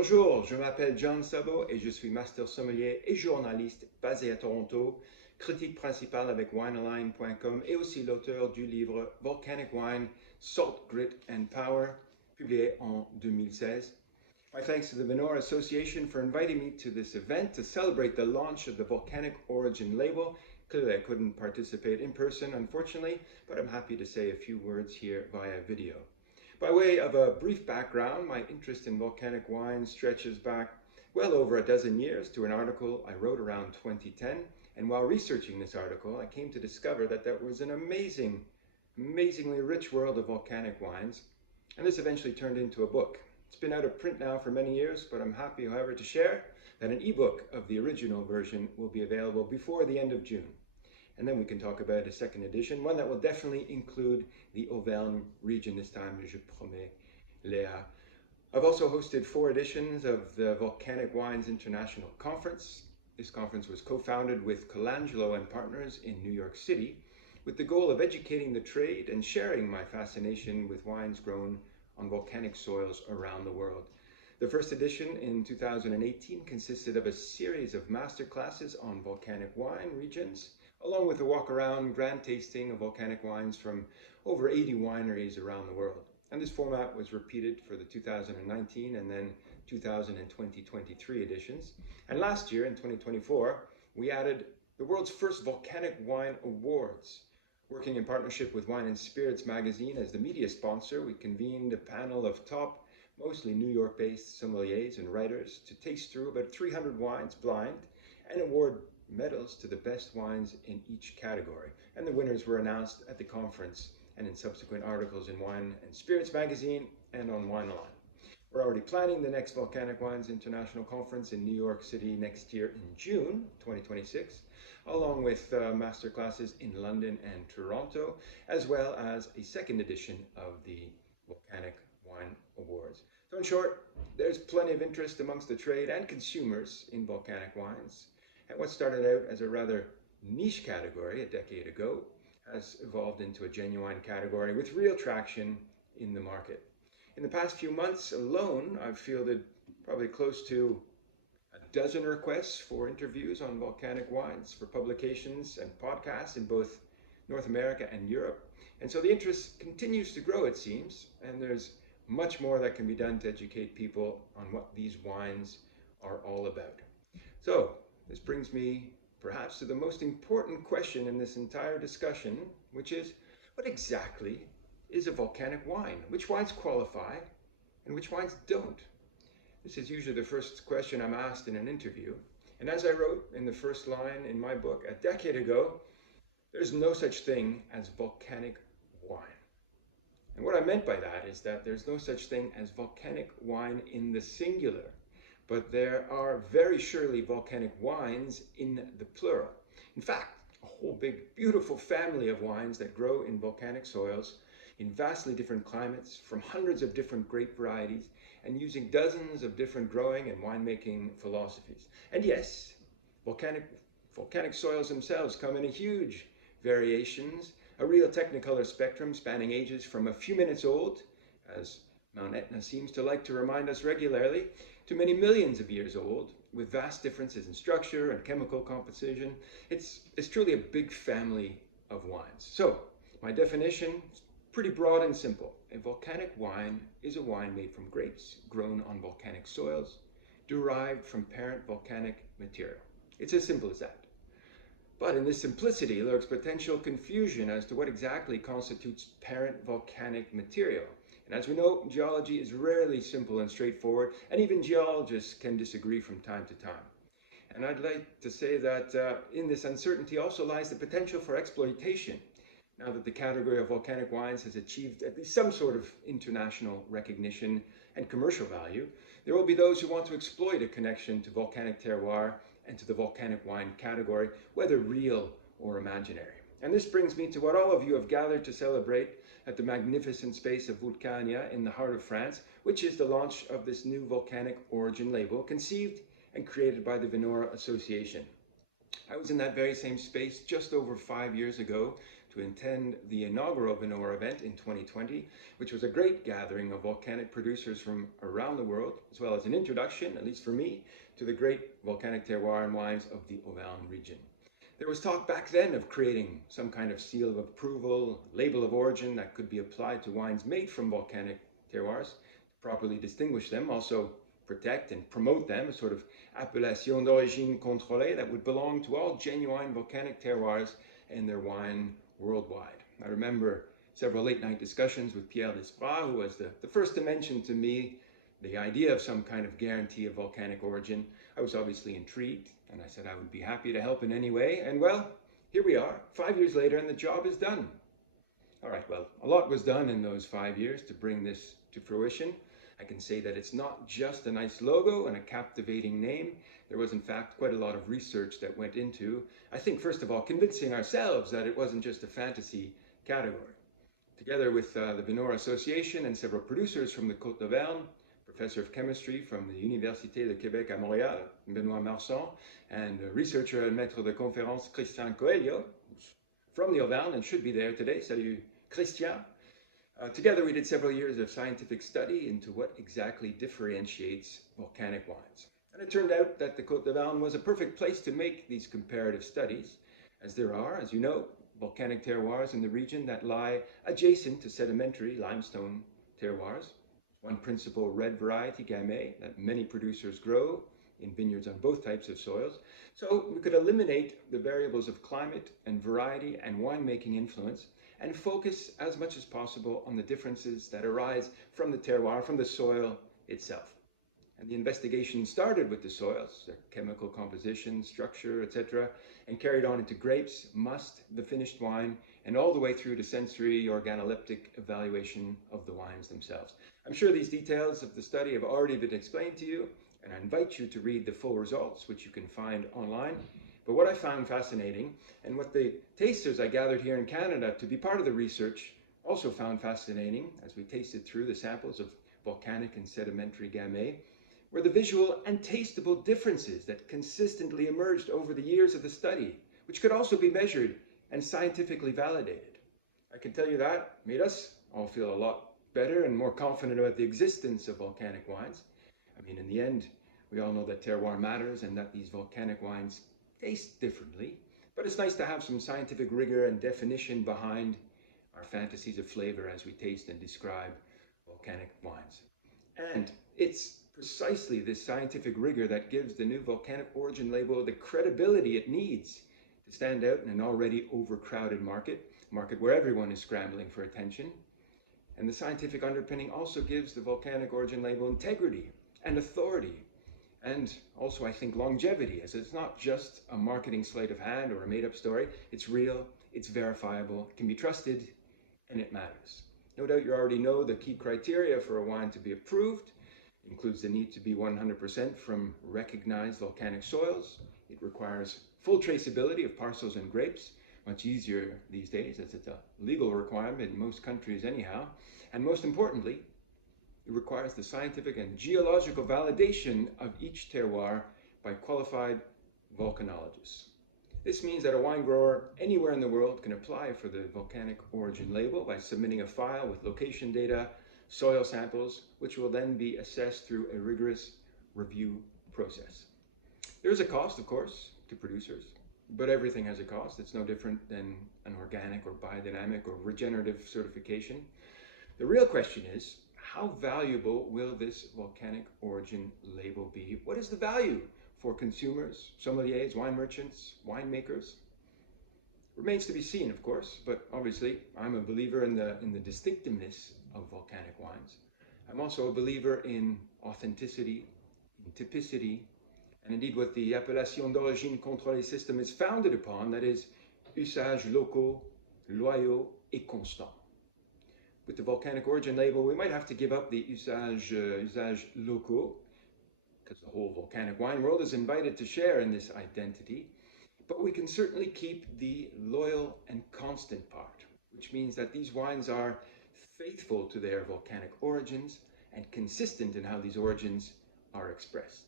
Bonjour, je m'appelle Szabo et je suis master sommelier et journaliste basé à Toronto, critique principal avec winealign.com et aussi l'auteur du livre Volcanic Wine, Salt, Grit and Power, publié en 2016. My thanks to the Vinora Association for inviting me to this event to celebrate the launch of the Volcanic Origin label. Clearly I couldn't participate in person, unfortunately, but I'm happy to say a few words here via video. By way of a brief background, my interest in volcanic wine stretches back well over a dozen years to an article I wrote around 2010. And while researching this article, I came to discover that there was an amazingly rich world of volcanic wines. And this eventually turned into a book. It's been out of print now for many years, but I'm happy, however, to share that an ebook of the original version will be available before the end of June. And then we can talk about a second edition, one that will definitely include the Auvergne region this time, je promets, Léa. I've also hosted 4 editions of the Volcanic Wines International Conference. This conference was co-founded with Colangelo and Partners in New York City, with the goal of educating the trade and sharing my fascination with wines grown on volcanic soils around the world. The first edition in 2018 consisted of a series of masterclasses on volcanic wine regions, along with a walk-around grand tasting of volcanic wines from over 80 wineries around the world. And this format was repeated for the 2019 and then 2020-23 editions. And last year, in 2024, we added the world's first Volcanic Wine Awards. Working in partnership with Wine and Spirits magazine as the media sponsor, we convened a panel of top, mostly New York-based sommeliers and writers to taste through about 300 wines blind and award medals to the best wines in each category. And the winners were announced at the conference and in subsequent articles in Wine and Spirits magazine and on WineAlign. We're already planning the next Volcanic Wines International Conference in New York City next year in June 2026, along with masterclasses in London and Toronto, as well as a second edition of the Volcanic Wine Awards. So in short, there's plenty of interest amongst the trade and consumers in volcanic wines. And what started out as a rather niche category a decade ago has evolved into a genuine category with real traction in the market. In the past few months alone, I've fielded probably close to a dozen requests for interviews on volcanic wines for publications and podcasts in both North America and Europe. And so the interest continues to grow, it seems, and there's much more that can be done to educate people on what these wines are all about. So this brings me perhaps to the most important question in this entire discussion, which is, what exactly is a volcanic wine? Which wines qualify and which wines don't? This is usually the first question I'm asked in an interview. And as I wrote in the first line in my book a decade ago, there's no such thing as volcanic wine. And what I meant by that is that there's no such thing as volcanic wine in the singular, but there are very surely volcanic wines in the plural. In fact, a whole big, beautiful family of wines that grow in volcanic soils in vastly different climates from hundreds of different grape varieties and using dozens of different growing and winemaking philosophies. And yes, volcanic soils themselves come in a huge variations, a real technicolor spectrum spanning ages from a few minutes old, as Mount Etna seems to like to remind us regularly, to many millions of years old, with vast differences in structure and chemical composition. It's truly a big family of wines. So my definition is pretty broad and simple. A volcanic wine is a wine made from grapes grown on volcanic soils, derived from parent volcanic material. It's as simple as that. But in this simplicity lurks potential confusion as to what exactly constitutes parent volcanic material. And as we know, geology is rarely simple and straightforward, and even geologists can disagree from time to time. And I'd like to say that in this uncertainty also lies the potential for exploitation. Now that the category of volcanic wines has achieved at least some sort of international recognition and commercial value, there will be those who want to exploit a connection to volcanic terroir and to the volcanic wine category, whether real or imaginary. And this brings me to what all of you have gathered to celebrate at the magnificent space of Volcania in the heart of France, which is the launch of this new Volcanic Origin label, conceived and created by the Vinora Association. I was in that very same space just over 5 years ago to attend the inaugural Vinora event in 2020, which was a great gathering of volcanic producers from around the world, as well as an introduction, at least for me, to the great volcanic terroir and wines of the Auvergne region. There was talk back then of creating some kind of seal of approval, label of origin that could be applied to wines made from volcanic terroirs to properly distinguish them, also protect and promote them, a sort of appellation d'origine contrôlée that would belong to all genuine volcanic terroirs and their wine worldwide. I remember several late night discussions with Pierre Desprats, who was the first to mention to me the idea of some kind of guarantee of volcanic origin. I was obviously intrigued, and I said I would be happy to help in any way. And well, here we are, 5 years later, and the job is done. All right, well, a lot was done in those 5 years to bring this to fruition. I can say that it's not just a nice logo and a captivating name. There was, in fact, quite a lot of research that went into, I think, first of all, convincing ourselves that it wasn't just a fantasy category. Together with the Vinora Association and several producers from the Côte d'Auvergne, professor of chemistry from the Université de Québec à Montréal, Benoît Marsan, and researcher and maître de conférence Christian Coelho, who's from the Auvergne and should be there today. Salut, Christian. Together we did several years of scientific study into what exactly differentiates volcanic wines. And it turned out that the Côte d'Auvergne was a perfect place to make these comparative studies, as there are, as you know, volcanic terroirs in the region that lie adjacent to sedimentary limestone terroirs. One principal red variety, Gamay, that many producers grow in vineyards on both types of soils. So we could eliminate the variables of climate and variety and winemaking influence and focus as much as possible on the differences that arise from the terroir, from the soil itself. And the investigation started with the soils, their chemical composition, structure, etc., and carried on into grapes, must, the finished wine, and all the way through to sensory organoleptic evaluation of the wines themselves. I'm sure these details of the study have already been explained to you, and I invite you to read the full results, which you can find online. But what I found fascinating, and what the tasters I gathered here in Canada to be part of the research also found fascinating as we tasted through the samples of volcanic and sedimentary Gamay, were the visual and tasteable differences that consistently emerged over the years of the study, which could also be measured and scientifically validated. I can tell you that made us all feel a lot better and more confident about the existence of volcanic wines. I mean, in the end, we all know that terroir matters and that these volcanic wines taste differently, but it's nice to have some scientific rigor and definition behind our fantasies of flavor as we taste and describe volcanic wines. And it's precisely this scientific rigor that gives the new volcanic origin label the credibility it needs to stand out in an already overcrowded market where everyone is scrambling for attention. And the scientific underpinning also gives the volcanic origin label integrity and authority, and also, I think, longevity, as it's not just a marketing sleight of hand or a made-up story. It's real, it's verifiable, it can be trusted, and it matters. No doubt you already know the key criteria for a wine to be approved. It includes the need to be 100% from recognized volcanic soils. It requires full traceability of parcels and grapes, much easier these days as it's a legal requirement in most countries anyhow. And most importantly, it requires the scientific and geological validation of each terroir by qualified volcanologists. This means that a wine grower anywhere in the world can apply for the volcanic origin label by submitting a file with location data, soil samples, which will then be assessed through a rigorous review process. There is a cost, of course, to producers, but everything has a cost. It's no different than an organic or biodynamic or regenerative certification. The real question is, how valuable will this volcanic origin label be? What is the value for consumers, sommeliers, wine merchants, winemakers? Remains to be seen, of course, but obviously I'm a believer in the distinctiveness of volcanic wines. I'm also a believer in authenticity, in typicity, and indeed what the appellation d'origine contrôlée system is founded upon, that is, usages locaux, loyaux et constants. With the volcanic origin label, we might have to give up the usages locaux, because the whole volcanic wine world is invited to share in this identity, but we can certainly keep the loyal and constant part, which means that these wines are faithful to their volcanic origins and consistent in how these origins are expressed.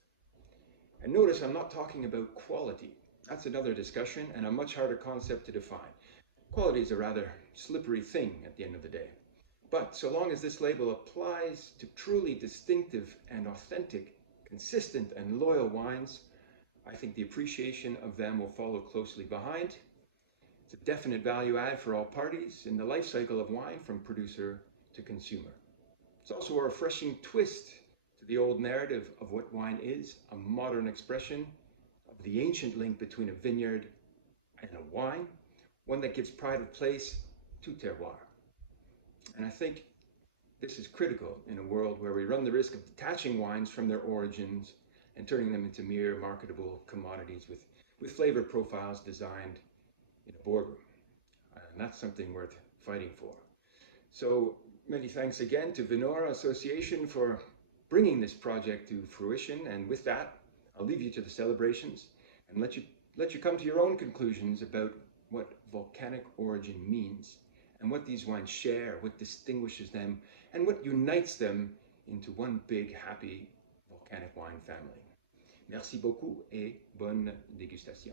And notice I'm not talking about quality. That's another discussion and a much harder concept to define. Quality is a rather slippery thing at the end of the day. But so long as this label applies to truly distinctive and authentic, consistent and loyal wines, I think the appreciation of them will follow closely behind. It's a definite value add for all parties in the life cycle of wine from producer to consumer. It's also a refreshing twist to the old narrative of what wine is, a modern expression of the ancient link between a vineyard and a wine, one that gives pride of place to terroir. And I think this is critical in a world where we run the risk of detaching wines from their origins and turning them into mere marketable commodities with flavor profiles designed in a boardroom. And that's something worth fighting for. So many thanks again to Vinora Association for bringing this project to fruition. And with that, I'll leave you to the celebrations and let you come to your own conclusions about what volcanic origin means and what these wines share, what distinguishes them, and what unites them into one big, happy volcanic wine family. Merci beaucoup et bonne dégustation.